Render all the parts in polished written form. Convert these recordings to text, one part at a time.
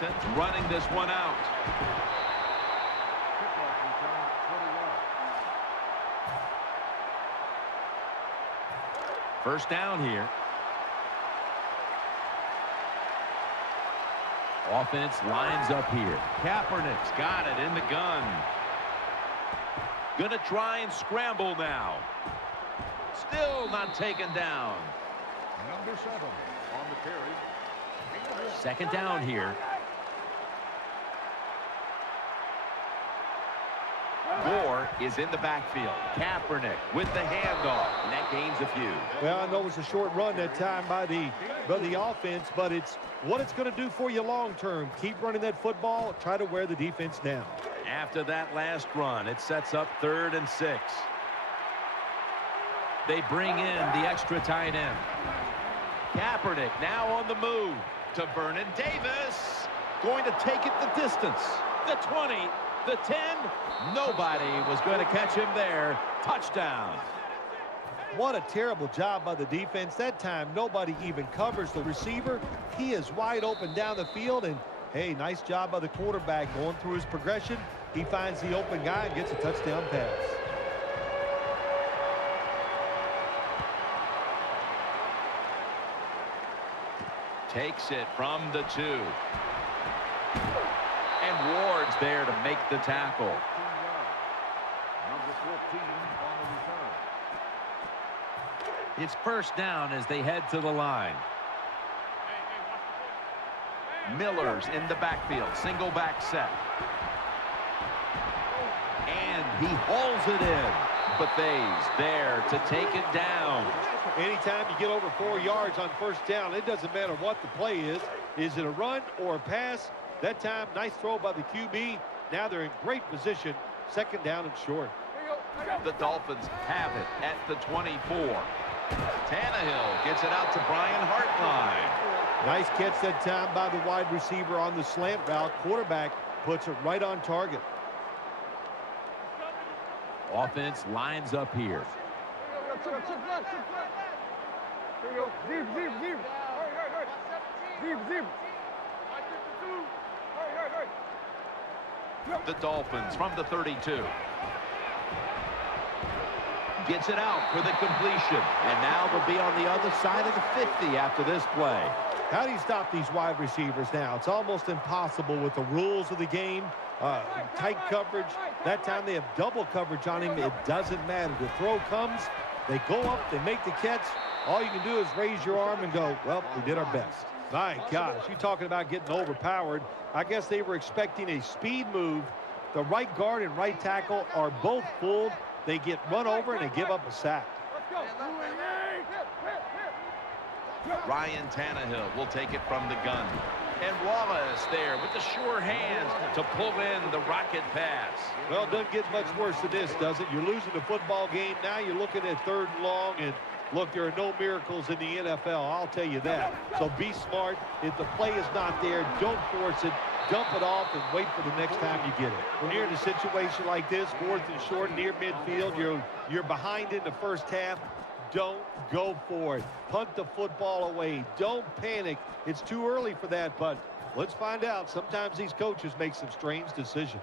Dolphins running this one out. First down here. Offense lines up here. Kaepernick's got it in the gun. Gonna try and scramble now. Still not taken down. Number 7 on the carry. Second down here. Moore is in the backfield. Kaepernick with the handoff, and that gains a few. Well, I know it was a short run that time by the offense, but it's what it's going to do for you long term. Keep running that football. Try to wear the defense down. After that last run, it sets up 3rd and 6. They bring in the extra tight end. Kaepernick now on the move to Vernon Davis. Going to take it the distance. The 20, the 10. Nobody was going to catch him there. Touchdown. What a terrible job by the defense. That time, nobody even covers the receiver. He is wide open down the field, and hey, nice job by the quarterback going through his progression. He finds the open guy and gets a touchdown pass. Takes it from the 2. And Ward's there to make the tackle. Number 14 on the return. It's first down as they head to the line. Miller's in the backfield. Single back set. And he hauls it in. But they's there to take it down. Anytime you get over 4 yards on first down, it doesn't matter what the play is. Is it a run or a pass? That time, nice throw by the QB. Now they're in great position. Second down and short. The Dolphins have it at the 24. Tannehill gets it out to Brian Hartline. Nice catch that time by the wide receiver on the slant route. Quarterback puts it right on target. Offense lines up here. The Dolphins from the 32. Gets it out for the completion. And now they'll be on the other side of the 50 after this play. How do you stop these wide receivers now? It's almost impossible with the rules of the game. Tight coverage. That time they have double coverage on him. It doesn't matter. The throw comes. They go up. They make the catch. All you can do is raise your arm and go, well, we did our best. My gosh, you're talking about getting overpowered. I guess they were expecting a speed move. The right guard and right tackle are both fooled. They get run over and they give up a sack. Ryan Tannehill will take it from the gun. And Wallace there with the sure hands to pull in the rocket pass. Well, it doesn't get much worse than this, does it? You're losing the football game. Now you're looking at 3rd and long. And look, there are no miracles in the NFL. I'll tell you that. So be smart. If the play is not there, don't force it. Dump it off and wait for the next time you get it. When you're in a situation like this, 4th and short near midfield, you're behind in the first half. Don't go for it. Punt the football away. Don't panic. It's too early for that, but let's find out. Sometimes these coaches make some strange decisions.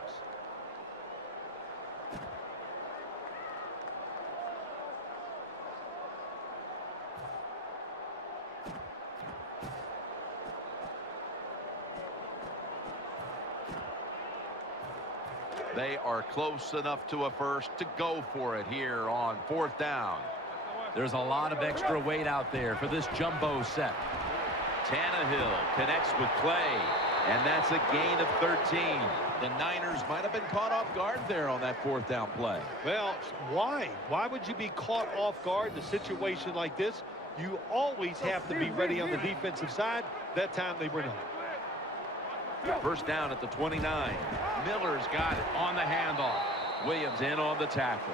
They are close enough to a first to go for it here on 4th down. There's a lot of extra weight out there for this jumbo set. Tannehill connects with Clay, and that's a gain of 13. The Niners might have been caught off guard there on that 4th down play. Well, why? Why would you be caught off guard in a situation like this? You always have to be ready on the defensive side. That time they were not. First down at the 29. Miller's got it on the handoff. Williams in on the tackle.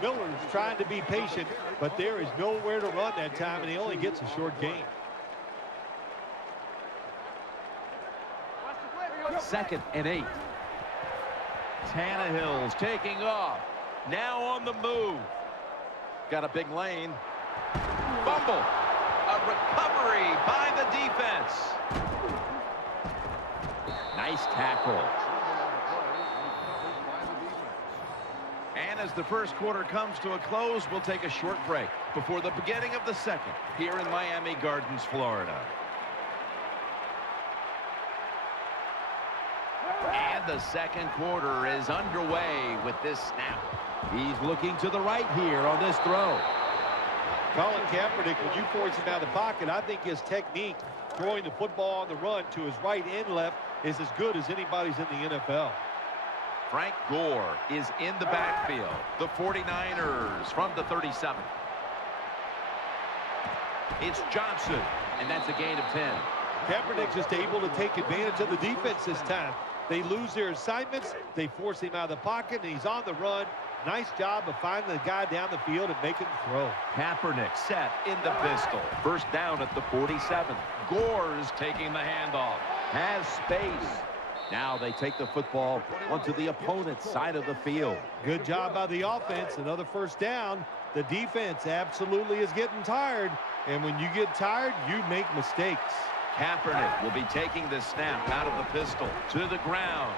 Miller's trying to be patient, but there is nowhere to run that time, and he only gets a short gain. 2nd and 8. Tannehill's taking off. Now on the move. Got a big lane. Fumble. A recovery by the defense. Nice tackle. And as the first quarter comes to a close, we'll take a short break before the beginning of the second here in Miami Gardens, Florida. And the second quarter is underway with this snap. He's looking to the right here on this throw. Colin Kaepernick, when you force him out of the pocket, I think his technique throwing the football on the run to his right and left is as good as anybody's in the NFL. Frank Gore is in the backfield. The 49ers from the 37. It's Johnson, and that's a gain of 10. Kaepernick just able to take advantage of the defense this time. They lose their assignments. They force him out of the pocket, and he's on the run. Nice job of finding the guy down the field and making the throw. Kaepernick set in the pistol. First down at the 47. Gore is taking the handoff. Has space. Now they take the football onto the opponent's side of the field. Good job by the offense. Another first down. The defense absolutely is getting tired. And when you get tired, you make mistakes. Kaepernick will be taking the snap out of the pistol to the ground.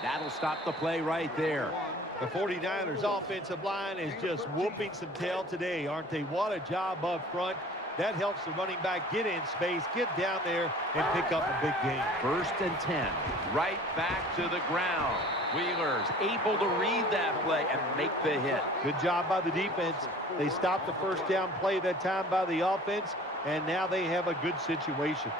That'll stop the play right there. The 49ers offensive line is just whooping some tail today, aren't they? What a job up front. That helps the running back get in space, get down there, and pick up a big gain. First and 10. Right back to the ground. Wheeler's able to read that play and make the hit. Good job by the defense. They stopped the first down play that time by the offense, and now they have a good situation.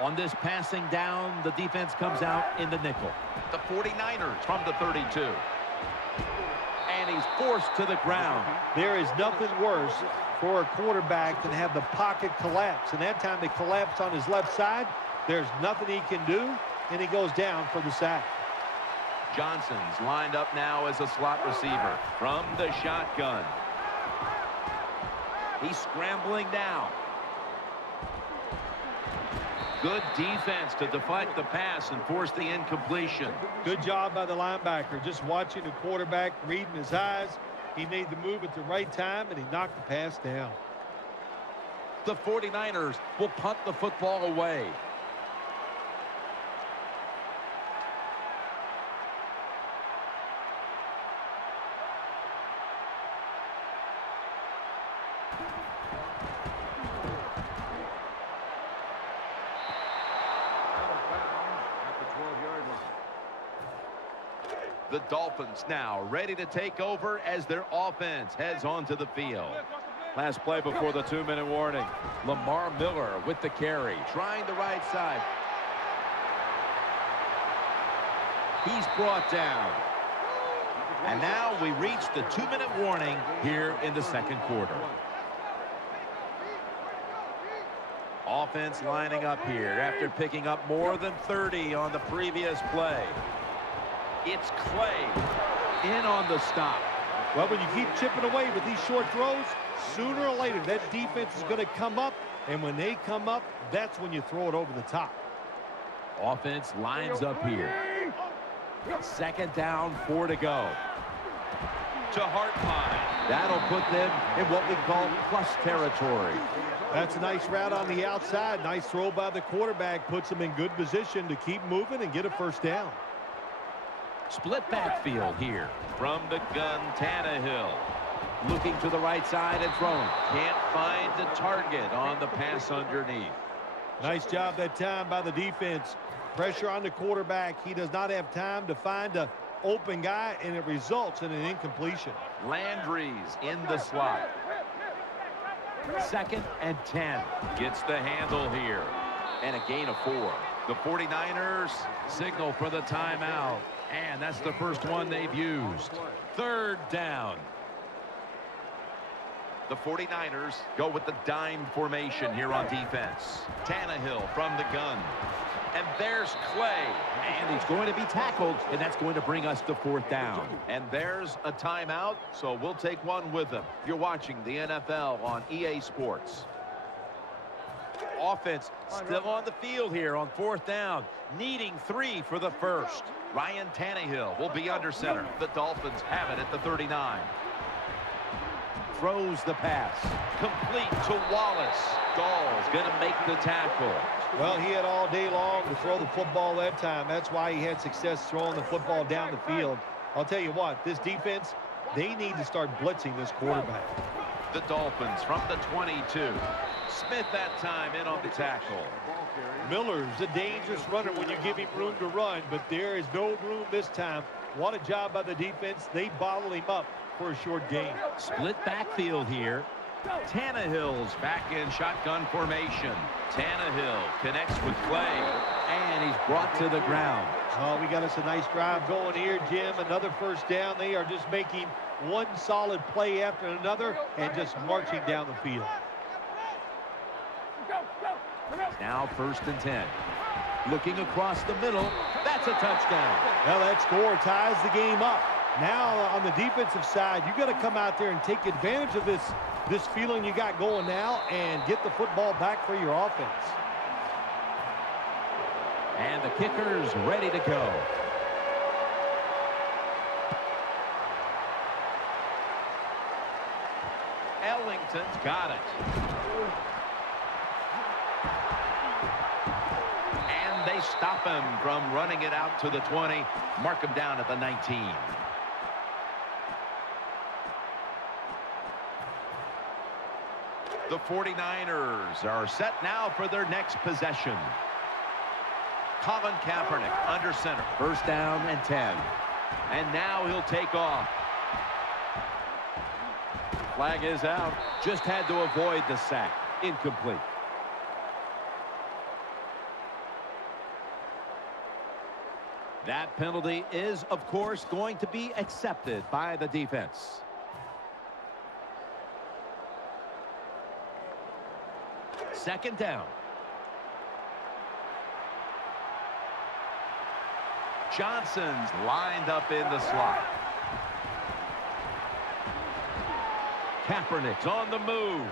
On this passing down, the defense comes out in the nickel. The 49ers from the 32. And he's forced to the ground. There is nothing worse for a quarterback than have the pocket collapse. And that time they collapsed on his left side. There's nothing he can do, and he goes down for the sack. Johnson's lined up now as a slot receiver from the shotgun. He's scrambling down. Good defense to deflect the pass and force the incompletion. Good job by the linebacker. Just watching the quarterback, reading his eyes. He made the move at the right time, and he knocked the pass down. The 49ers will punt the football away. The Dolphins now ready to take over as their offense heads onto the field. Last play before the 2-minute warning. Lamar Miller with the carry, trying the right side. He's brought down. And now we reach the 2-minute warning here in the second quarter. Offense lining up here after picking up more than 30 on the previous play. It's Clay in on the stop. Well, when you keep chipping away with these short throws, sooner or later that defense is going to come up, and when they come up, that's when you throw it over the top. Offense lines up here. Second down, 4 to go. To Hartline. That'll put them in what we call plus territory. That's a nice route on the outside. Nice throw by the quarterback. Puts them in good position to keep moving and get a first down. Split backfield here from the gun. Tannehill looking to the right side and throwing. Can't find the target on the pass underneath. Nice job that time by the defense. Pressure on the quarterback. He does not have time to find an open guy, and it results in an incompletion. Landry's in the slot. Second and 10. Gets the handle here. And a gain of 4. The 49ers signal for the timeout. And that's the first one they've used. Third down. The 49ers go with the dime formation here on defense. Tannehill from the gun. And there's Clay. And he's going to be tackled, and that's going to bring us to 4th down. And there's a timeout, so we'll take one with him. You're watching the NFL on EA Sports. Offense still on the field here on 4th down, needing 3 for the first. Ryan Tannehill will be under center. The Dolphins have it at the 39. Throws the pass. Complete to Wallace. Gall's going to make the tackle. Well, he had all day long to throw the football that time. That's why he had success throwing the football down the field. I'll tell you what, this defense, they need to start blitzing this quarterback. The Dolphins from the 22. Smith that time in on the tackle. Miller's a dangerous runner when you give him room to run, but there is no room this time. What a job by the defense. They bottle him up for a short gain. Split backfield here. Tannehill's back in shotgun formation. Tannehill connects with Clay, and he's brought to the ground. Oh, we got us a nice drive going here, Jim. Another first down. They are just making one solid play after another and just marching down the field. Now 1st and 10. Looking across the middle. That's a touchdown. Well, that score ties the game up. Now on the defensive side, you got to come out there and take advantage of this feeling you got going now and get the football back for your offense. And the kicker's ready to go. Ellington's got it. And they stop him from running it out to the 20. Mark him down at the 19. The 49ers are set now for their next possession. Colin Kaepernick under center. 1st down and 10. And now he'll take off. Flag is out. Just had to avoid the sack. Incomplete. That penalty is, of course, going to be accepted by the defense. Second down. Johnson's lined up in the slot. Kaepernick's on the move.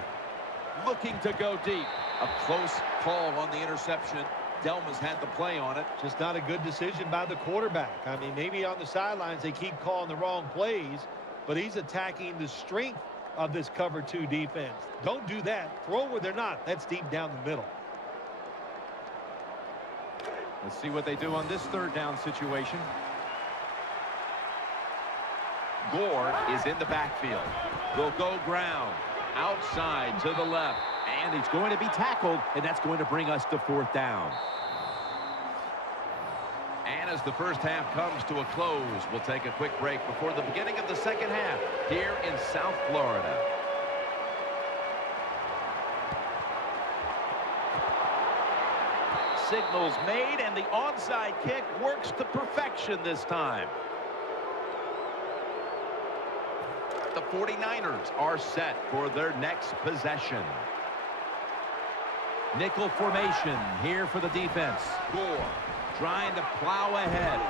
Looking to go deep. A close call on the interception. Delma's had the play on it. Just not a good decision by the quarterback. I mean, maybe on the sidelines they keep calling the wrong plays, but he's attacking the strength of this cover 2 defense. Don't do that. Throw where they're not. That's deep down the middle. Let's see what they do on this 3rd down situation. Gore is in the backfield. They'll go ground. Outside to the left. And he's going to be tackled, and that's going to bring us to 4th down. And as the first half comes to a close, we'll take a quick break before the beginning of the second half here in South Florida. Signals made, and the onside kick works to perfection this time. The 49ers are set for their next possession. Nickel formation here for the defense. Gore trying to plow ahead.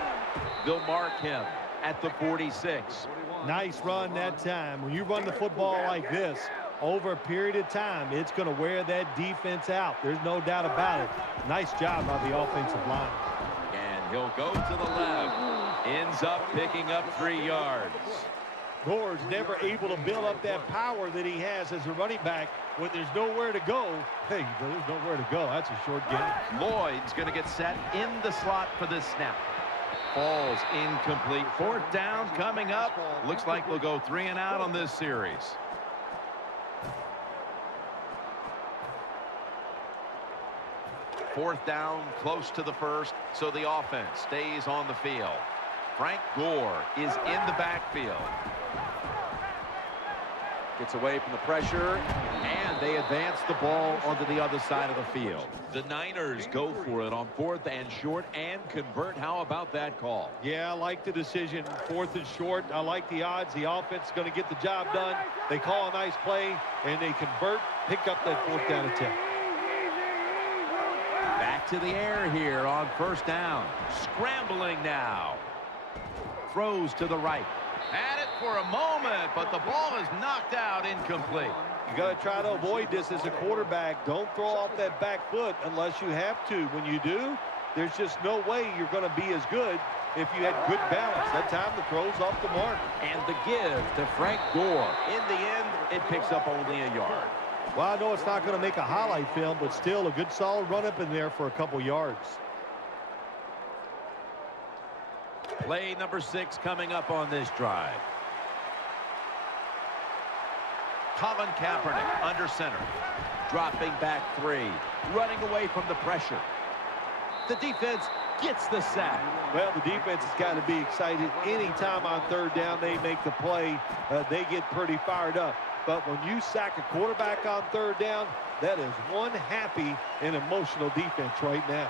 They'll mark him at the 46. Nice run that time. When you run the football like this over a period of time, it's going to wear that defense out. There's no doubt about it. Nice job by the offensive line. And he'll go to the left. Ends up picking up 3 yards. Gore's never able to build up that power that he has as a running back when there's nowhere to go. Hey, there's nowhere to go. That's a short game. Lloyd's going to get set in the slot for this snap. Falls incomplete. 4th down coming up. Looks like we'll go 3 and out on this series. Fourth down, close to the 1st, so the offense stays on the field. Frank Gore is in the backfield. Gets away from the pressure, and they advance the ball onto the other side of the field. The Niners go for it on 4th and short and convert. How about that call? Yeah, I like the decision. 4th and short. I like the odds. The offense is going to get the job done. They call a nice play, and they convert, pick up that 4th down attempt. Back to the air here on 1st down. Scrambling now. Throws to the right. Had it for a moment, but the ball is knocked out, incomplete. You got to try to avoid this as a quarterback. Don't throw off that back foot unless you have to. When you do, there's just no way you're going to be as good if you had good balance. That time the throw's off the mark. And the give to Frank Gore. In the end, it picks up only a yard. Well, I know it's not going to make a highlight film, but still a good solid run up in there for a couple yards. Play number 6 coming up on this drive. Colin Kaepernick under center. Dropping back 3. Running away from the pressure. The defense gets the sack. Well, the defense has got to be excited. Anytime on third down they make the play, they get pretty fired up. But when you sack a quarterback on third down, that is one happy and emotional defense right now.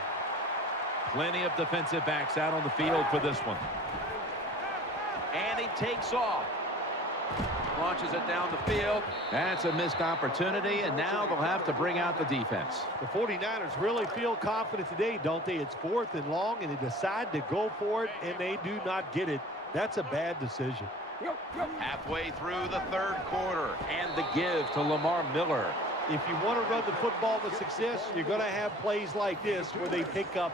Plenty of defensive backs out on the field for this one. And he takes off. Launches it down the field. That's a missed opportunity, and now they'll have to bring out the defense. The 49ers really feel confident today, don't they? It's 4th and long, and they decide to go for it, and they do not get it. That's a bad decision. Halfway through the third quarter, and the give to Lamar Miller. If you want to run the football with success, you're going to have plays like this where they pick up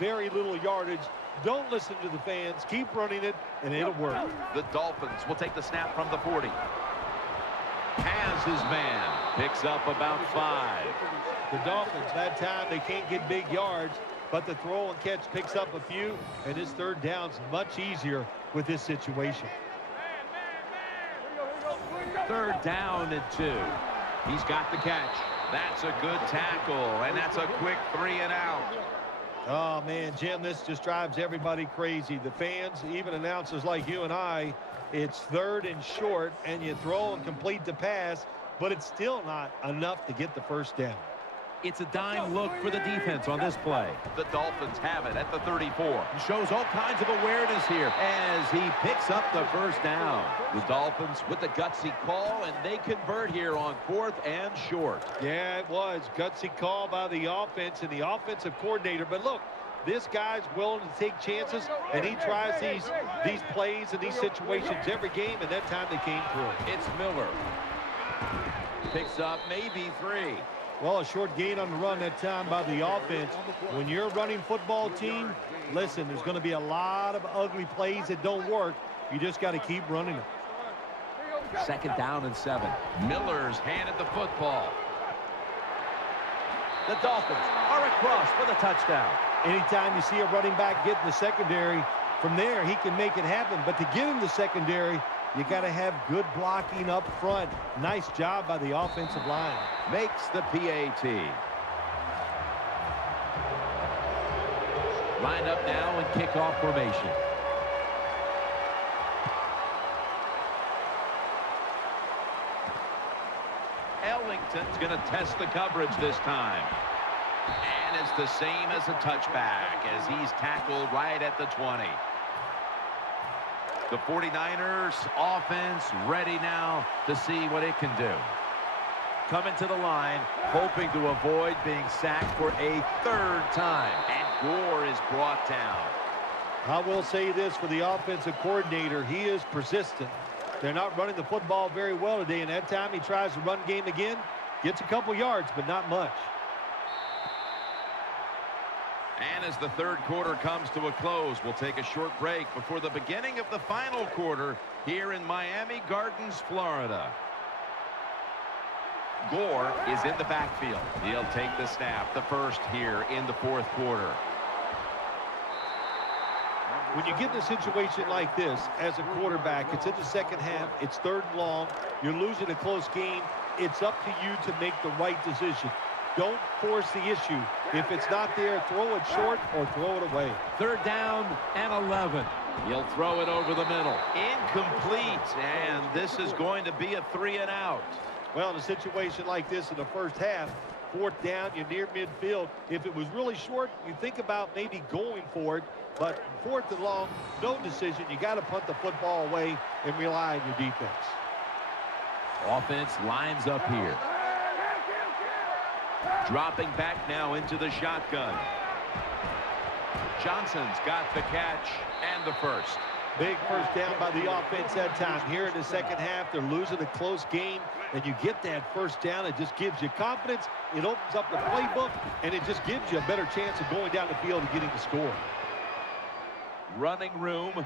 very little yardage. Don't listen to the fans. Keep running it, and it'll work. The Dolphins will take the snap from the 40. Has his man. Picks up about 5. The Dolphins, that time, they can't get big yards, but the throw and catch picks up a few, and his third down's much easier with this situation. 3rd down and 2. He's got the catch. That's a good tackle, and that's a quick 3 and out. Oh, man, Jim, this just drives everybody crazy. The fans, even announcers like you and I, it's 3rd and short, and you throw and complete the pass, but it's still not enough to get the first down. It's a dime look for the defense on this play. The Dolphins have it at the 34. He shows all kinds of awareness here as he picks up the first down. The Dolphins with the gutsy call, and they convert here on 4th and short. Yeah, it was. Gutsy call by the offense and the offensive coordinator. But look, this guy's willing to take chances, and he tries these plays and these situations every game, and that time they came through. It's Miller. Picks up maybe 3. Well, a short gain on the run that time by the offense. When you're a running football team, listen, there's going to be a lot of ugly plays that don't work. You just got to keep running it. 2nd down and 7. Miller's handed the football. The Dolphins are across for the touchdown. Anytime you see a running back get in the secondary, from there he can make it happen. But to get in the secondary, you got to have good blocking up front. Nice job by the offensive line. Makes the PAT. Line up now in kickoff formation. Ellington's going to test the coverage this time. And it's the same as a touchback as he's tackled right at the 20. The 49ers offense ready now to see what it can do. Coming to the line, hoping to avoid being sacked for a 3rd time. And Gore is brought down. I will say this for the offensive coordinator. He is persistent. They're not running the football very well today, and that time he tries to run game again. Gets a couple yards, but not much. And as the third quarter comes to a close, we'll take a short break before the beginning of the final quarter here in Miami Gardens, Florida. Gore is in the backfield. He'll take the snap, the first here in the 4th quarter. When you get in a situation like this as a quarterback, it's in the second half, it's 3rd and long, you're losing a close game, it's up to you to make the right decision. Don't force the issue. If it's not there, throw it short or throw it away. 3rd down and 11. He'll throw it over the middle. Incomplete, and this is going to be a 3 and out. Well, in a situation like this in the first half, 4th down, you're near midfield. If it was really short, you think about maybe going for it. But 4th and long, no decision. You got to punt the football away and rely on your defense. Offense lines up here. Dropping back now into the shotgun. Johnson's got the catch and the first. Big first down by the offense that time. Here in the second half, they're losing a close game, and you get that first down. It just gives you confidence. It opens up the playbook, and it just gives you a better chance of going down the field and getting the score. Running room.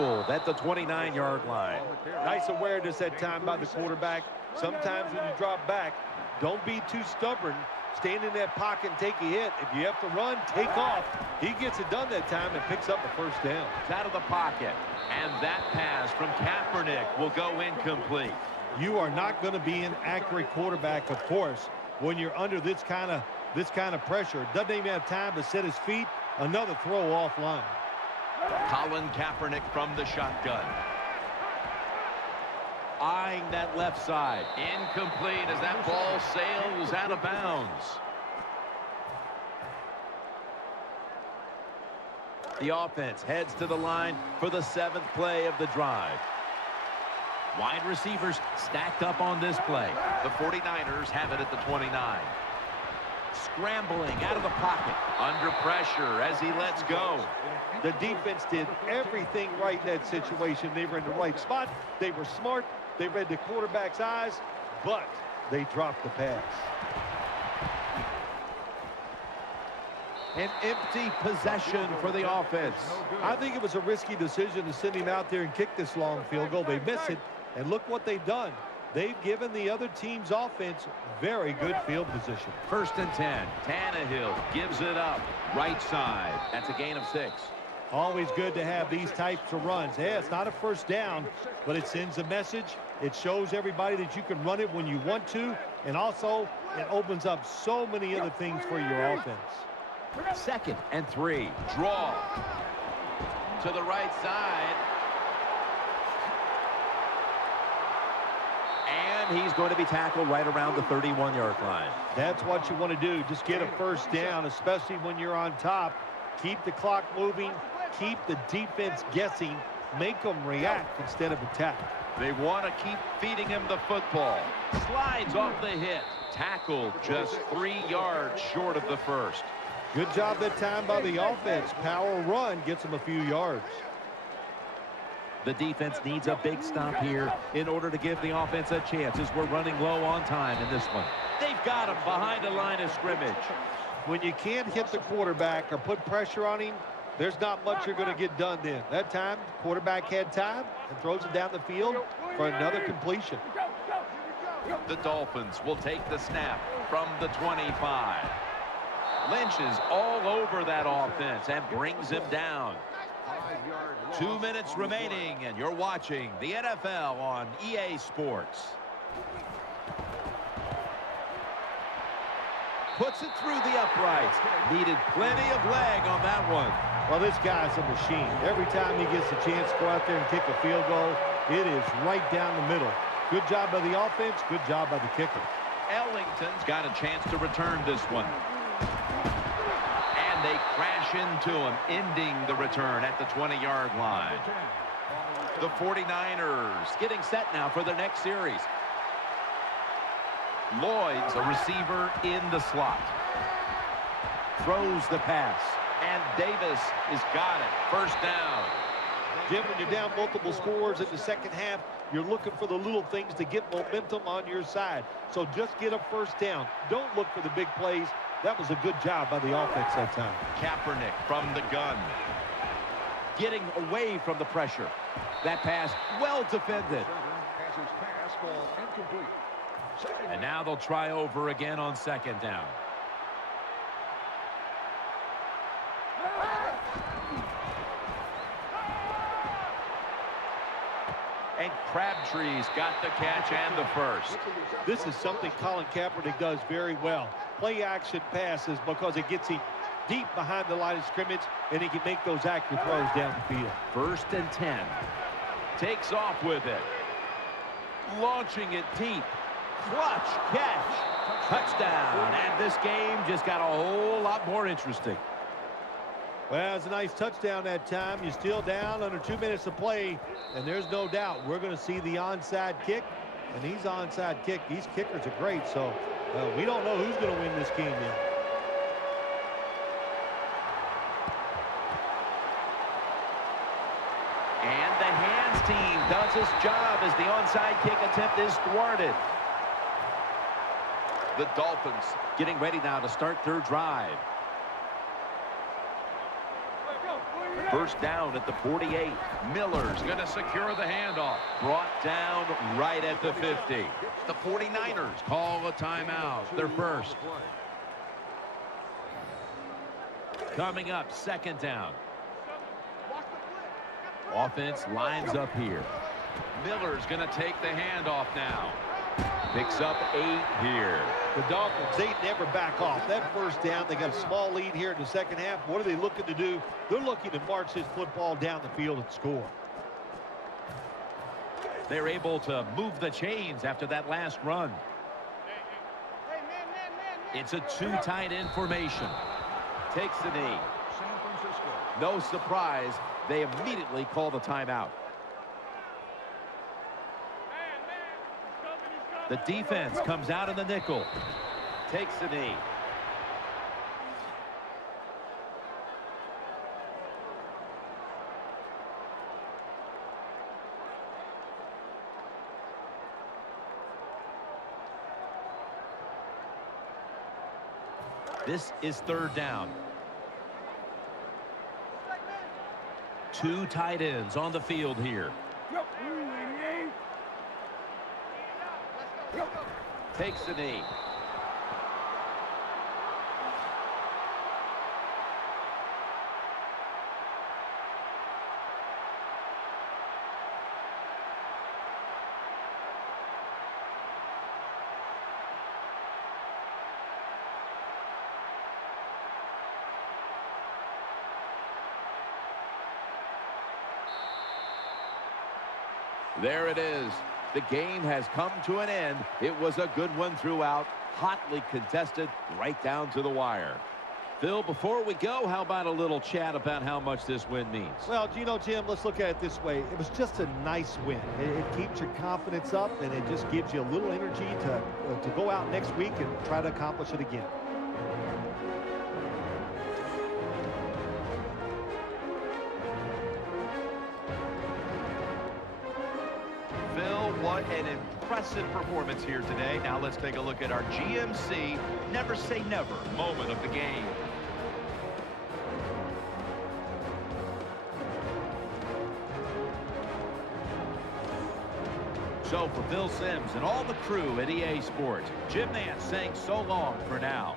tackled at the 29-yard line. Nice awareness that time by the quarterback. Sometimes when you drop back, don't be too stubborn. Stand in that pocket and take a hit. If you have to run, take off. He gets it done that time and picks up a first down. It's out of the pocket. And that pass from Kaepernick will go incomplete. You are not going to be an accurate quarterback, of course, when you're under this kind of pressure. Doesn't even have time to set his feet. Another throw offline. Colin Kaepernick from the shotgun. Eyeing that left side. Incomplete as that ball sails out of bounds. The offense heads to the line for the 7th play of the drive. Wide receivers stacked up on this play. The 49ers have it at the 29. Scrambling out of the pocket. Under pressure as he lets go. The defense did everything right in that situation. They were in the right spot. They were smart. They read the quarterback's eyes, but they dropped the pass. An empty possession for the offense. I think it was a risky decision to send him out there and kick this long field goal. They miss it, and look what they've done. They've given the other team's offense very good field position. 1st and 10. Tannehill gives it up. Right side. That's a gain of 6. Always good to have these types of runs. Yeah, it's not a first down, but it sends a message. It shows everybody that you can run it when you want to, and also it opens up so many other things for your offense. 2nd and 3. Draw to the right side. And he's going to be tackled right around the 31-yard line. That's what you want to do. Just get a first down, especially when you're on top. Keep the clock moving. Keep the defense guessing. Make them react instead of attack. They want to keep feeding him the football. Slides off the hit. Tackled just 3 yards short of the first. Good job that time by the offense. Power run gets them a few yards. The defense needs a big stop here in order to give the offense a chance as we're running low on time in this one. They've got him behind the line of scrimmage. When you can't hit the quarterback or put pressure on him, there's not much you're going to get done then. That time, the quarterback had time and throws it down the field for another completion. The Dolphins will take the snap from the 25. Lynch is all over that offense and brings him down. 2 minutes remaining, and you're watching the NFL on EA Sports. Puts it through the uprights. Needed plenty of leg on that one. Well, this guy's a machine. Every time he gets a chance to go out there and kick a field goal, it is right down the middle. Good job by the offense. Good job by the kicker. Ellington's got a chance to return this one. And they crash into him, ending the return at the 20-yard line. The 49ers getting set now for their next series. Lloyd's a receiver in the slot. Throws the pass. And Davis has got it. First down. Jim, when you're down multiple scores in the second half, you're looking for the little things to get momentum on your side. So just get a first down. Don't look for the big plays. That was a good job by the offense that time. Kaepernick from the gun. Getting away from the pressure. That pass well defended. And now they'll try over again on 2nd down. And Crabtree's got the catch and the first. This is something Colin Kaepernick does very well. Play action passes because it gets him deep behind the line of scrimmage, and he can make those accurate throws down the field. 1st and 10. Takes off with it. Launching it deep. Clutch catch. Touchdown. And this game just got a whole lot more interesting. Well, it's a nice touchdown that time. You're still down under 2 minutes to play, and there's no doubt we're going to see the onside kick, and these onside kick. These kickers are great, so we don't know who's going to win this game yet. And the hands team does its job as the onside kick attempt is thwarted. The Dolphins getting ready now to start their drive. First down at the 48. Miller's going to secure the handoff. Brought down right at the 50. The 49ers call a timeout. Their first. Coming up, second down. Offense lines up here. Miller's going to take the handoff now. Picks up 8 here. The Dolphins, they never back off. That first down, they got a small lead here in the second half. What are they looking to do? They're looking to march this football down the field and score. They're able to move the chains after that last run. It's a 2 tight end formation. Takes the knee. San Francisco. No surprise, they immediately call the timeout. The defense comes out in the nickel. Takes the knee. This is third down. 2 tight ends on the field here. Takes the knee. There it is. The game has come to an end. It was a good one throughout, hotly contested right down to the wire. Phil, before we go, how about a little chat about how much this win means? Well, you know, Jim, let's look at it this way. It was just a nice win. It keeps your confidence up, and it just gives you a little energy to go out next week and try to accomplish it again. What an impressive performance here today. Now let's take a look at our GMC Never Say Never moment of the game. So for Phil Simms and all the crew at EA Sports, Jim Nance saying so long for now.